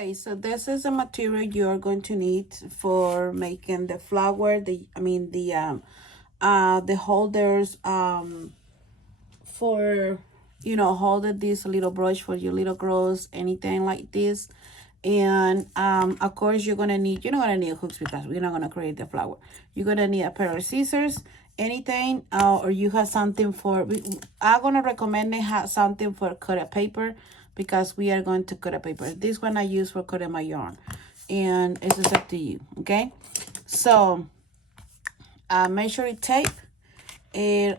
Okay, so this is the material you're going to need for making the flower, the holders for holding this little brush for your little girls, anything like this. And of course you're not gonna need hooks because we're not gonna create the flower. You're gonna need a pair of scissors, anything, or you have something for, I'm gonna recommend they have something for cutting paper, because we are going to cut a paper. This one I use for cutting my yarn, and it's just up to you. Okay, so measuring tape and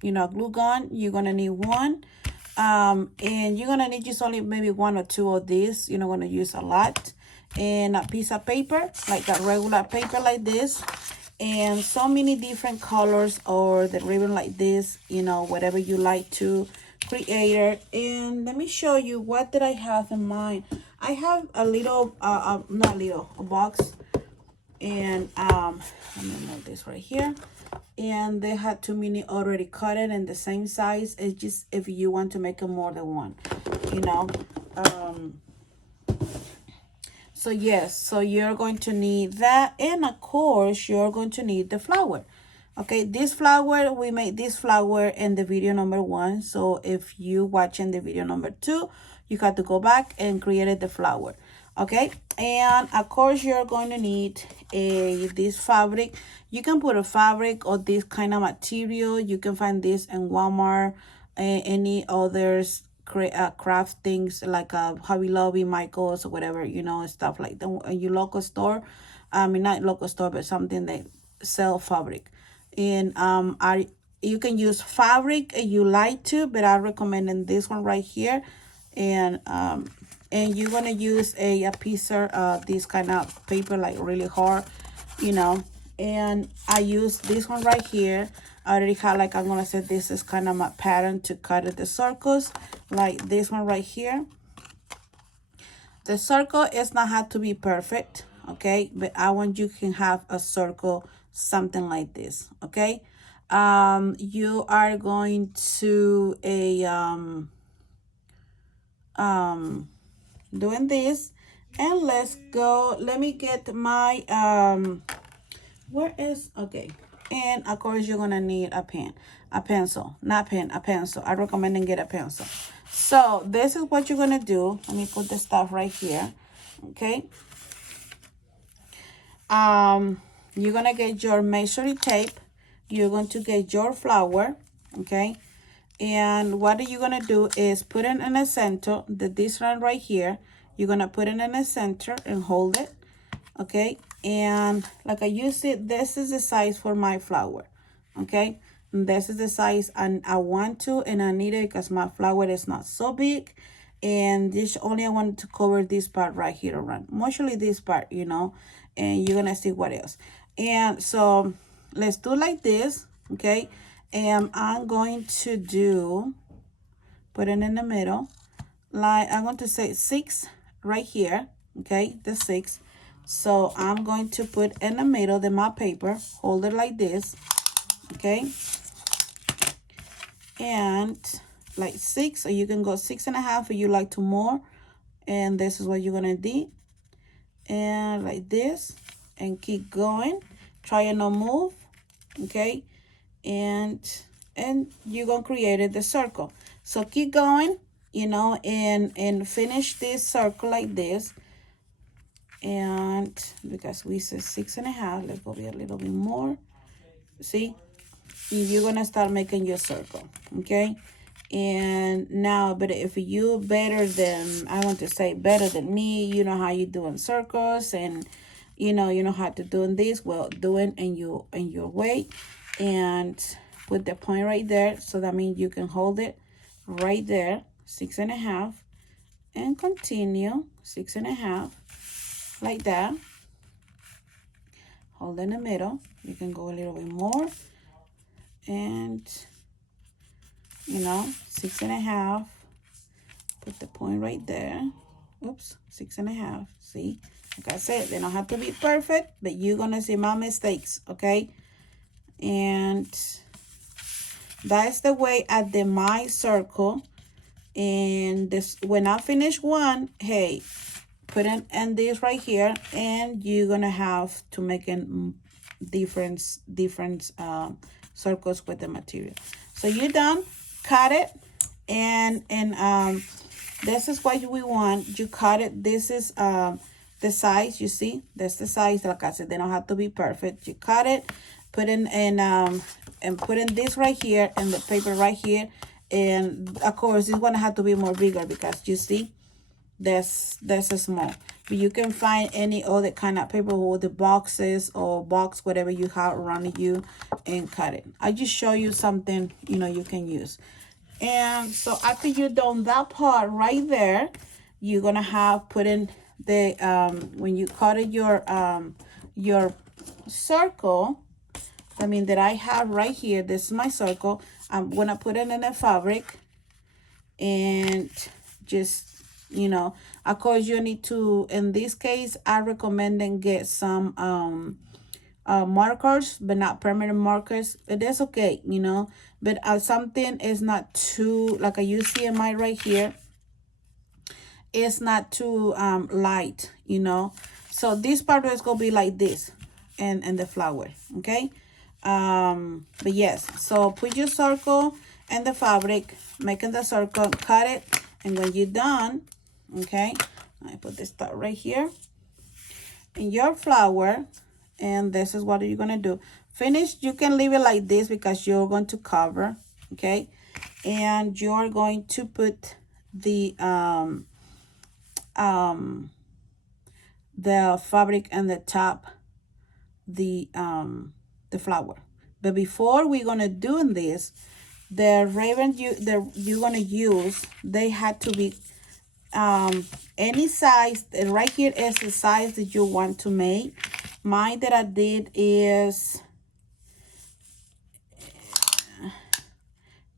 glue gun. You're gonna need one, and you're gonna need just only maybe one or two of these. You're not gonna use a lot. And a piece of paper, like a regular paper like this, and so many different colors, or the ribbon like this, whatever you like to create it. And let me show you what did I have in mind. I have a little not little, a box, and let me move this right here. And they had too many already cut it in the same size. It's just if you want to make it more than one, so yes, so you're going to need that, and of course you're going to need the flower. Okay, this flower, we made this flower in the video number 1. So if you watching the video number 2, you got to go back and create the flower. Okay, and of course you're going to need this fabric. You can put a fabric or this kind of material. You can find this in Walmart, any others craft things like Hobby Lobby, Michaels, or whatever, stuff like that in your local store. I mean, not local store, but something that sell fabric. And you can use fabric if you like to, but I recommend this one right here. And you're gonna use a piece of this kind of paper, like really hard, and I use this one right here. I already have, like, I'm gonna say this is kind of my pattern to cut the circles, like this one right here. The circle is not have to be perfect, okay, but I want you can have a circle, something like this. Okay, you are going to doing this, and let's go. Let me get my where is, okay. And of course you're gonna need a pen, a pencil, not pen, a pencil. I recommend and get a pencil. So this is what you're gonna do. Let me put the stuff right here. Okay, you're gonna get your measuring tape. You're going to get your flower. Okay, and what you're gonna do is put it in the center, this one right here. You're gonna put it in the center and hold it. Okay, and like I use it, this is the size for my flower. Okay, and this is the size, and I want to, and I need it because my flower is not so big, and this only I wanted to cover this part right here around, mostly this part, and you're gonna see what else. And so let's do like this. Okay, and I'm going to do, put it in the middle, like I'm going to say 6 right here. Okay, the 6. So I'm going to put in the middle of my paper, hold it like this. Okay, and like 6, or you can go 6.5 if you like to more. And this is what you're gonna do, and like this, and keep going. Try and not move. Okay, and you're gonna create the circle. So keep going, and finish this circle like this. And because we said 6.5, let's go be a little bit more. See, you're gonna start making your circle. Okay, and now, but if you better than, I want to say better than me, you know how you doing circles, and you know how to do this. Well, do it in your way, and put the point right there. So that means you can hold it right there, 6.5, and continue 6.5. Like that. Hold in the middle. You can go a little bit more, and 6.5. Put the point right there. Oops, 6.5. See, like I said, they don't have to be perfect, but you're gonna see my mistakes. Okay, and that's the way I did my circle. And this, when I finish one, hey, put in this right here, and you're gonna have to make in different circles with the material. So you're done, cut it, and this is what we want. You cut it. This is the size. You see, that's the size. Like I said, they don't have to be perfect. You cut it, put in and put in this right here, and the paper right here. And of course, it's gonna have to be more bigger because you see, that's a small. But you can find any other kind of paper with the boxes or box, whatever you have around you, and cut it. I just show you something, you know, you can use. And so after you're done that part right there, you're gonna have put in the when you cut it your circle. I mean, that I have right here, this is my circle. I'm gonna put it in the fabric, and just, you know, of course you need to, in this case I recommend and get some markers, but not permanent markers, but that's okay, you know. But something is not too, like I use CMI right here, it's not too light, you know. So this part is gonna be like this, and the flower, okay. But yes, so put your circle and the fabric, making the circle, cut it, and when you're done, okay, I put this dot right here in your flower, and this is what you're gonna do. Finish, you can leave it like this because you're going to cover, okay, and you're going to put the fabric and the top, the flower. But before we're gonna do this, the ribbon you're gonna use, they had to be any size. Right here is the size that you want to make. Mine that I did is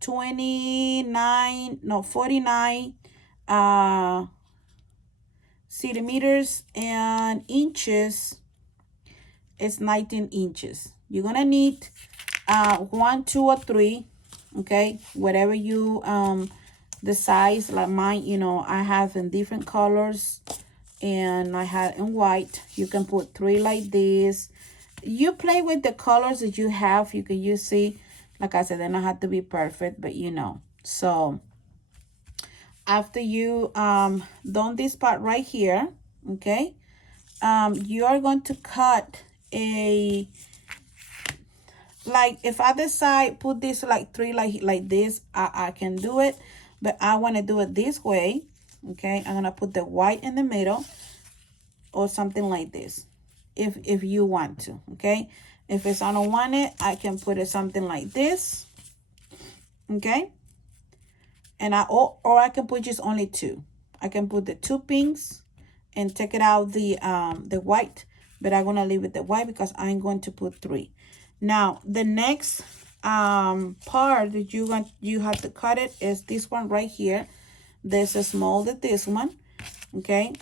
49 centimeters, and inches is 19 inches. You're gonna need 1, 2, or 3, okay, whatever you the size. Like mine, you know, I have in different colors, and I had in white. You can put 3 like this. You play with the colors that you have. You can use, see, like I said, they don't have to be perfect, but you know. So after you done this part right here, okay, you are going to cut a, like, if I decide put this like 3 like this, I can do it, but I want to do it this way, okay. I'm gonna put the white in the middle, or something like this, if you want to, okay. If it's, I don't want it, I can put it something like this, okay. And or I can put just only 2. I can put the 2 pinks and take it out the white, but I'm gonna leave it the white because I'm going to put 3. Now the next part that you have to cut it is this one right here. There's a small that this one, okay.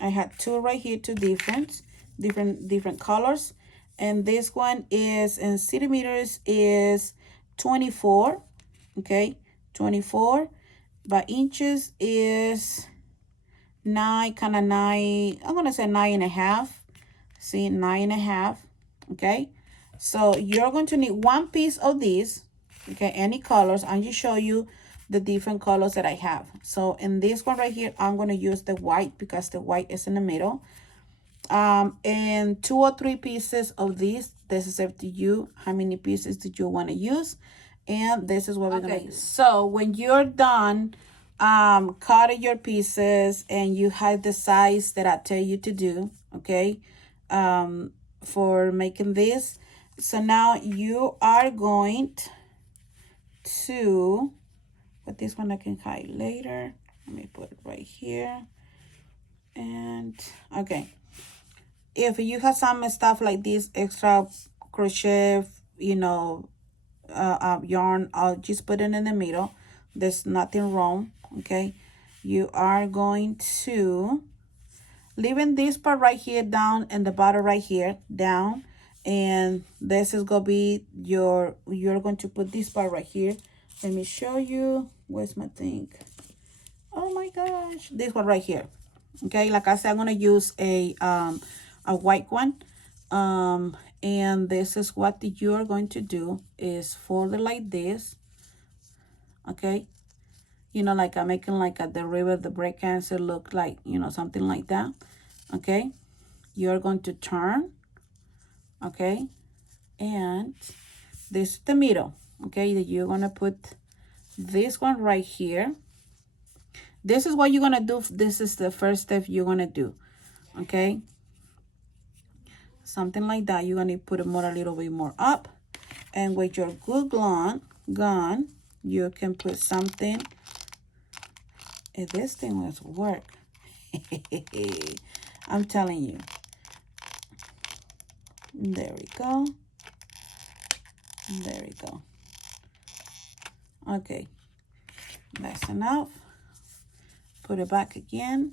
I had 2 right here, 2 different colors, and this one is in centimeters is 24, okay, 24, by inches is 9, kind of 9, I'm gonna say 9.5. See, 9.5, okay. So you're going to need 1 piece of these, okay, any colors. I'm just show you the different colors that I have. So in this one right here, I'm going to use the white because the white is in the middle. And 2 or 3 pieces of these. This is up to you, how many pieces that you want to use. And this is what we're going to use. So when you're done cutting your pieces, and you have the size that I tell you to do, okay, for making this. So now you are going to put this one, I can hide later. Let me put it right here. And okay, if you have some stuff like this, extra crochet, you know, yarn, I'll just put it in the middle. There's nothing wrong, okay. You are going to leaving this part right here down, and the bottom right here down, and this is gonna be you're going to put this part right here. Let me show you, where's my thing. Oh my gosh, this one right here. Okay, like I said, I'm gonna use a white one. And this is what you're going to do is fold it like this. Okay, you know, like I'm making like at the river, the break cancer look like, you know, something like that. Okay, you're going to turn. Okay, and this is the middle. Okay, that you're gonna put this one right here. This is what you're gonna do. This is the first step you're gonna do. Okay, something like that. You're gonna put it more a little bit more up, and with your glue gun, you can put something. If this thing was work, I'm telling you. There we go. There we go. Okay, that's enough. Put it back again.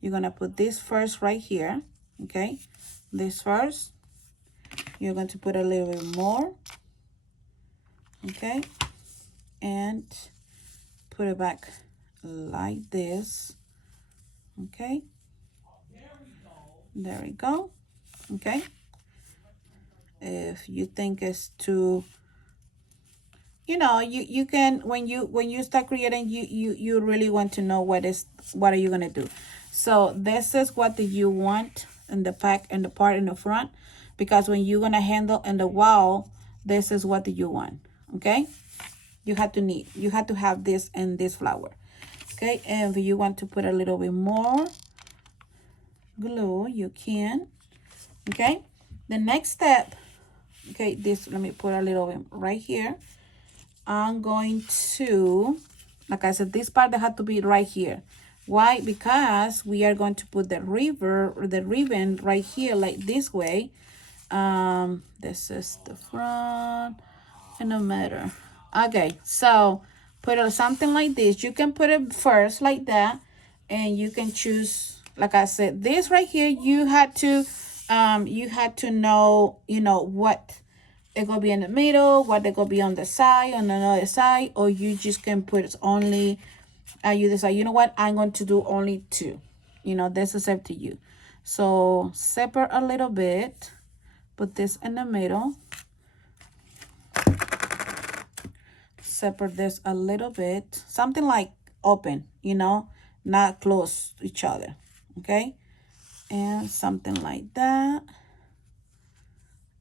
You're gonna put this first right here. Okay, this first. You're going to put a little bit more. Okay, and put it back like this. Okay, there we go. Okay, if you think it's too, you know, you can, when you start creating, you really want to know what are you gonna do. So this is what you want in the pack and the part in the front, because when you're gonna handle in the wall, this is what you want. Okay, you have to have this and this flower. Okay, and if you want to put a little bit more glue, you can. Okay, the next step, okay, this, let me put a little bit right here. I'm going to, like I said, this part that had to be right here. Why? Because we are going to put the ribbon right here, like this way. This is the front, and no matter. Okay, so put it something like this. You can put it first like that, and you can choose, like I said, this right here. You had to know, you know, what it gonna be in the middle, what they gonna be on the side, on another side, or you just can put it only. You decide, you know what, I'm going to do only two. You know, this is up to you. So separate a little bit, put this in the middle. Separate this a little bit, something like open, you know, not close to each other. Okay, and something like that.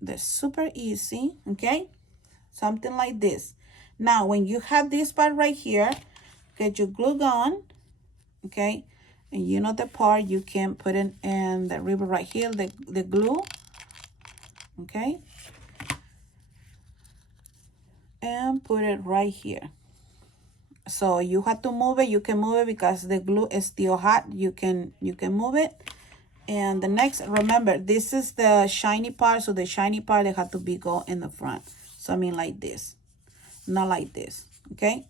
That's super easy. Okay, something like this. Now when you have this part right here, get your glue gun. Okay, and you know the part you can put it in the ribbon right here, the glue. Okay, and put it right here. So you have to move it. You can move it because the glue is still hot. You can move it. And the next, remember, this is the shiny part. So the shiny part, they have to be go in the front. So I mean like this, not like this. Okay,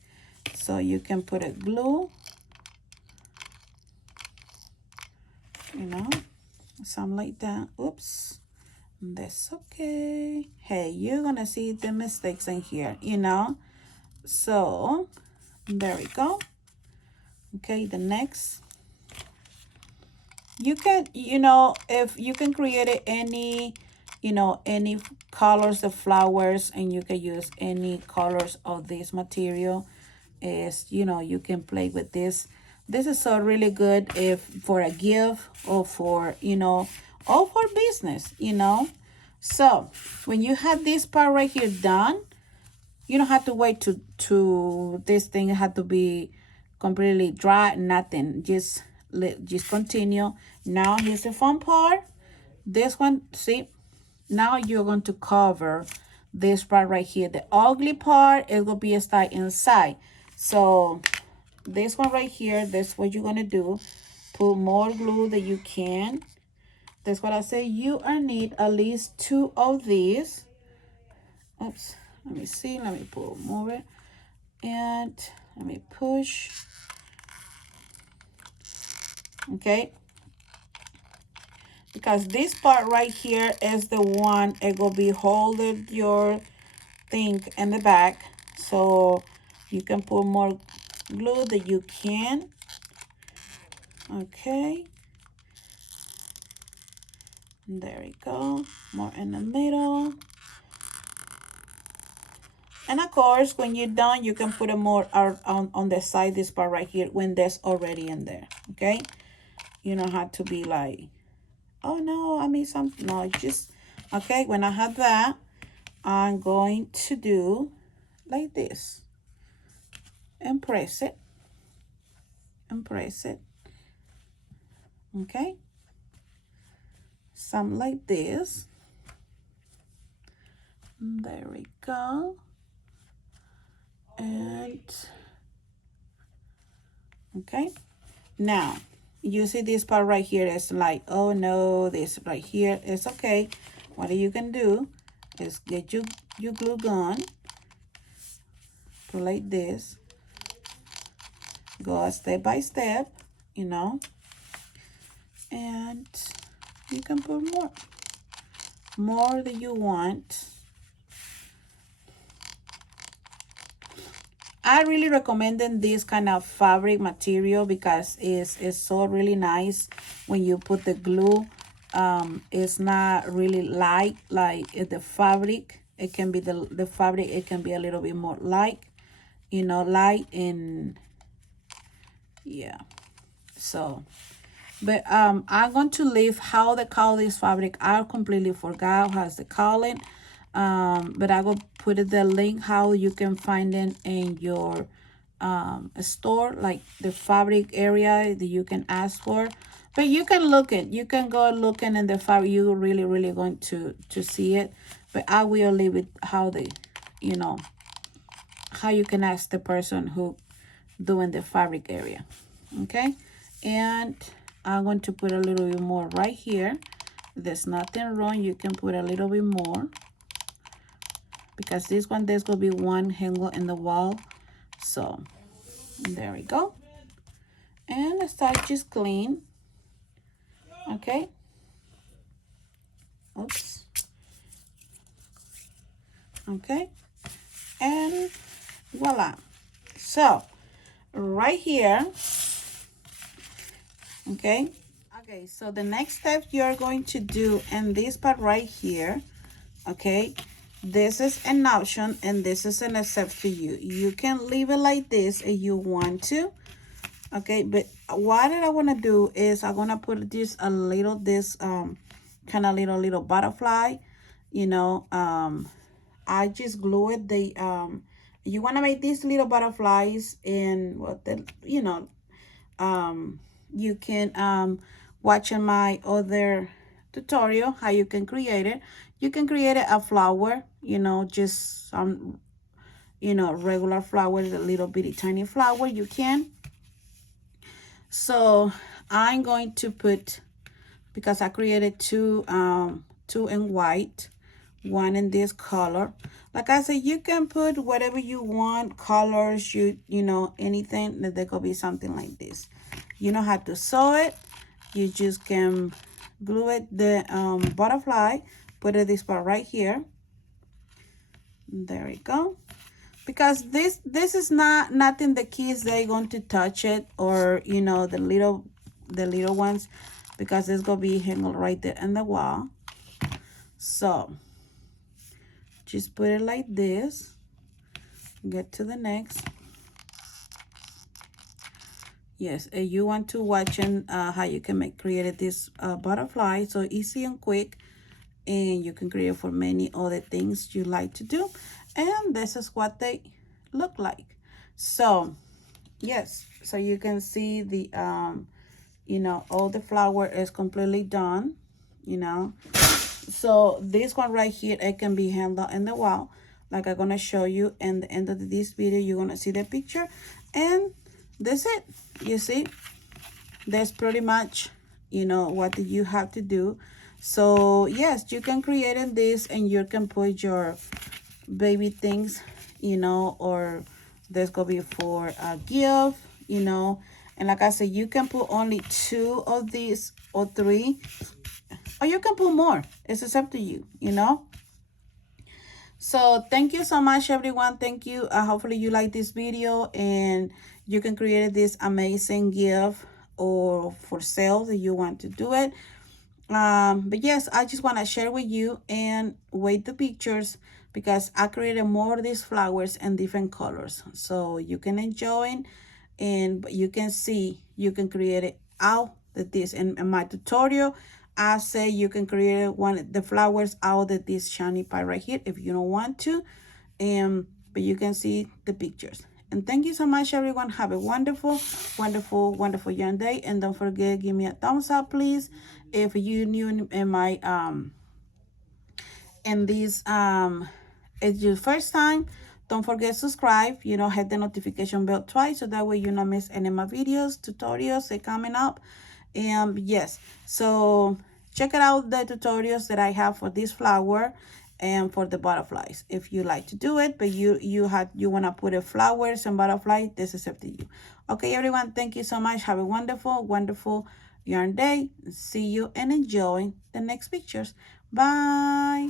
so you can put a glue, you know, something like that. Oops, that's okay. Hey, you're gonna see the mistakes in here, you know. So there we go. Okay, the next, you can, you know, if you can create it any, you know, any colors of flowers, and you can use any colors of this material. Is, you know, you can play with this. This is so really good if for a gift, or for, you know, or for business, you know. So when you have this part right here done, you don't have to wait to this thing have to be completely dry, nothing. Just continue. Now here's the fun part. This one, see, now you're going to cover this part right here. The ugly part is going to be stay inside. So this one right here, that's what you're going to do. Put more glue that you can. That's what I say. You need at least 2 of these. Oops, let me see. Let me pull more it. And let me push. Okay, because this part right here is the one it will be holding your thing in the back, so you can put more glue that you can. Okay, there we go. More in the middle. And of course, when you're done, you can put a more on the side, this part right here, when there's already in there. Okay, you don't have to be like, oh no, I made something. No, it's just okay. When I have that, I'm going to do like this and press it and press it. Okay, some like this. There we go. And okay, now you see this part right here is like, oh no, this right here is okay. What you can do is get your glue gun, put like this, go step by step, you know, and you can put more that you want. I really recommend this kind of fabric material because it's so really nice when you put the glue. It's not really light like the fabric. It can be the fabric, it can be a little bit more light, you know, light, and yeah. So but I'm going to leave how they call this fabric. I completely forgot how they call it. But I will put the link how you can find it in your store, like the fabric area that you can ask for. But you can look it, you can go looking in the fabric, you're really going to see it. But I will leave it how they, you know, how you can ask the person who doing the fabric area. Okay, and I'm going to put a little bit more right here. There's nothing wrong, you can put a little bit more, because this one, there's gonna be one handle in the wall. So there we go. And let's start just clean. Okay, oops. Okay, and voila. So right here, okay, so the next step you're going to do in this part right here, okay, this is an option and this is an step for you. You can leave it like this if you want to, okay, but what I want to do is I'm gonna put this a little, this kind of little butterfly, you know. I just glue it. You want to make these little butterflies in what the, you know, you can watch in my other tutorial how you can create it. You can create a flower, you know, just some, you know, regular flower, a little bitty tiny flower, you can. So I'm going to put, because I created two in white, one in this color. Like I said, you can put whatever you want, colors, you know, anything, that there could be something like this. You know how to sew it. You just can glue it, the butterfly, put it this part right here. There we go. Because this is nothing the kids, they're going to touch it, or you know, the little ones, because it's gonna be hanging right there in the wall. So just put it like this. Get to the next. Yes, and you want to watch and how you can create this butterfly, so easy and quick, and you can create for many other things you like to do. And this is what they look like. So yes, so you can see the you know, all the flower is completely done, you know. So this one right here, it can be handled in the wall, like I'm gonna show you in the end of this video. You're gonna see the picture, and that's it. You see, that's pretty much, you know, what you have to do. So yes, you can create in this, and you can put your baby things, you know, or there's gonna be for a gift, you know. And like I said, you can put only 2 of these or 3, or you can put more. It's up to you, you know. So thank you so much, everyone. Thank you. Hopefully you like this video and you can create this amazing gift or for sale that you want to do it. But yes, I just want to share with you and wait the pictures because I created more of these flowers in different colors, so you can enjoy it and you can see you can create it out of this. In my tutorial, I say you can create one the flowers out of this shiny pie right here if you don't want to, but you can see the pictures. And thank you so much, everyone. Have a wonderful, wonderful, wonderful young day. And don't forget, give me a thumbs up, please. If you new in my in this it's your first time, don't forget subscribe, hit the notification bell twice so that way you not miss any of my videos, tutorials that coming up. And yes, so check it out, the tutorials that I have for this flower and for the butterflies if you like to do it, but you want to put a flowers and butterfly, this is up to you. Okay, everyone, thank you so much. Have a wonderful, wonderful yarn day. See you and enjoy the next pictures. Bye.